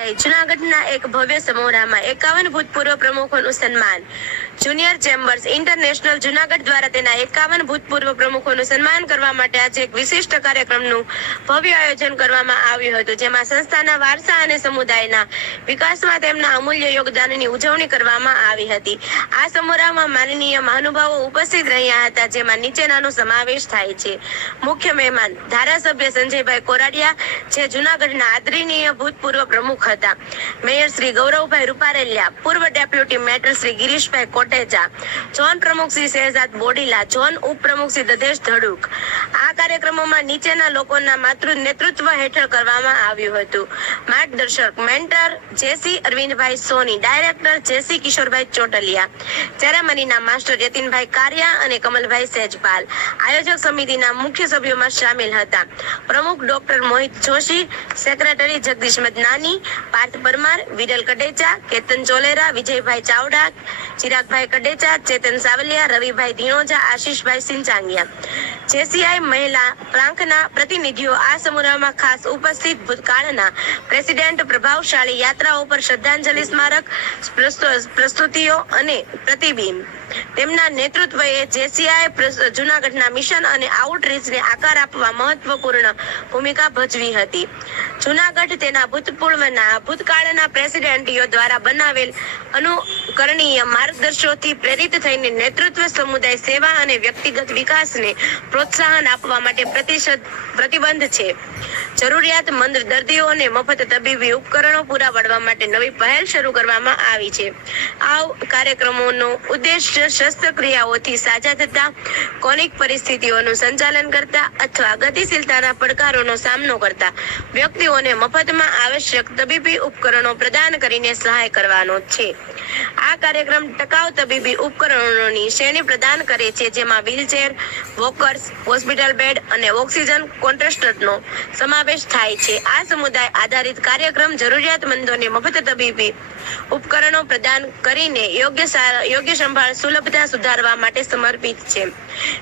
જૂનાગઢના એક ભવ્ય સમારોહમાં 51 ભૂતપૂર્વ પ્રમુખોનું સન્માન. જુનિયર ચેમ્બર્સ ઇન્ટરનેશનલ જૂનાગઢ દ્વારા તેના 51 ભૂતપૂર્વ પ્રમુખોનું સન્માન કરવા માટે આજે એક વિશિષ્ટ કાર્યક્રમનું ભવ્ય આયોજન કરવામાં આવ્યું હતું, જેમાં સંસ્થાના વારસા અને સમુદાયના વિકાસમાં તેમના અમૂલ્ય યોગદાનની ઉજવણી કરવામાં આવી હતી. આ સમારોહમાં માનનીય મહાનુભાવો ઉપસ્થિત રહ્યા હતા, જેમાં નીચેનાનો સમાવેશ થાય છે. મુખ્ય મહેમાન ધારાસભ્ય સંજયભાઈ કોરાડિયા, જે જૂનાગઢના આદરણીય ભૂતપૂર્વ પ્રમુખ હતા. મેયર શ્રી ગૌરવભાઈ રૂપારેલિયા, પૂર્વ deputy mayor Shri Girishbhai Kotecha, zone પ્રમુખ શ્રી શહેજાદ બોડીલા, ઝોન ઉપપ્રમુખ શ્રી દધેશ ધડુક. આ કાર્યક્રમોમાં નીચેના લોકોના નેતૃત્વ હેઠળ કરવામાં આવ્યું હતું. માર્ગદર્શક મેન્ટર જેસી અરવિંદભાઈ સોની, ડાયરેક્ટર જેસી કિશોરભાઈ ચોટલિયા, સેરેમનીના માસ્ટર યતિનભાઈ કારિયા અને કમલભાઈ સેજપાલ. આયોજક સમિતિના મુખ્ય સભ્યોમાં સામેલ હતા પ્રમુખ ડોક્ટર મોહિત જોશી, સેક્રેટરી જગદીશ મદનાની, પાર્થ પરમાર, વિરલ કડેચા, કેતન ચોલેરા, વિજયભાઈ ચાવડા, ચિરાગભાઈ કડેચા, ચેતન સાવલિયા, રવિભાઈ ધીણોજા, આશીષભાઈ સિંચાંગિયા. જેસીઆઈ મહિલા પ્રાંકના પ્રતિનિધિઓ આ સમારોહમાં ખાસ ઉપસ્થિત ભૂતકાળના પ્રેસિડેન્ટ પ્રભાવશાળી યાત્રાઓ પર શ્રદ્ધાંજલિ સ્મારક પ્રસ્તુતિઓ અને પ્રતિબિંબ. તેમના નેતૃત્વએ જેસીઆઈ જૂનાગઢના મિશન અને આઉટરીચને આકાર આપવા મહત્વપૂર્ણ ભૂમિકા ભજવી હતી. જૂનાગઢ તેના ભૂતકાળના પ્રેસિડેન્ટીઓ દ્વારા બનાવેલ અનુકરણીય માર્ગદર્શોથી પ્રેરિત થઈને નેતૃત્વ, સમુદાય સેવા અને વ્યક્તિગત વિકાસને પ્રોત્સાહન આપવા માટે પ્રતિબદ્ધ છે. જરૂરિયાતમંદ દર્દીઓને મફત તબીબી ઉપકરણો પૂરા પાડવા માટે નવી પહેલ શરૂ કરવામાં આવી છે. આ કાર્યક્રમોનો ઉદ્દેશ્ય શસ્ત્રક્રિયાઓથી સાજા થતા, કોનિક પરિસ્થિતિઓનું સંચાલન કરતા અથવા ગતિશીલતાના પડકારોનો સામનો કરતા વ્યક્તિઓને મફતમાં આવશ્યક તબીબી ઉપકરણો પ્રદાન કરીને સહાય કરવાનો છે. આ કાર્યક્રમ ટકાઉ તબીબી ઉપકરણોની શ્રેણી પ્રદાન કરે છે, જેમાં વ્હીલચેર, વોકર્સ, હોસ્પિટલ બેડ અને ઓક્સિજન કોન્ટ્રેસ્ટરનો સમાવેશ થાય છે. આ સમુદાય આધારિત કાર્યક્રમ જરૂરિયાતમંદોને મફત તબીબી ઉપકરણો પ્રદાન કરીને યોગ્ય સંભાળ સુલભતા સુધારવા માટે સમર્પિત છે.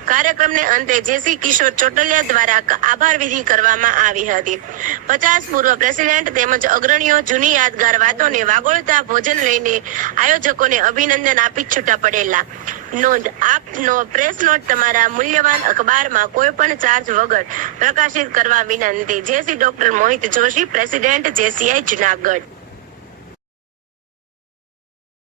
કાર્યક્રમને અંતે જેસી કિશોર ચોટલિયા દ્વારા આભાર વિધિ કરવામાં આવી હતી. 50 પૂર્વ પ્રેસિડેન્ટ તેમજ અગ્રણીઓ જૂની યાદગાર વાતોને વાગોળતા ભોજન લઈને આયોજકોને અભિનંદન આપી છૂટા પડેલા. નોંધ: આપનો પ્રેસ નોટ તમારા મૂલ્યવાન અખબારમાં કોઈ પણ ચાર્જ વગર પ્રકાશિત કરવા વિનંતી. જેસી ડોક્ટર મોહિત જોશી, પ્રેસિડેન્ટ, જેસીઆઈ જૂનાગઢ.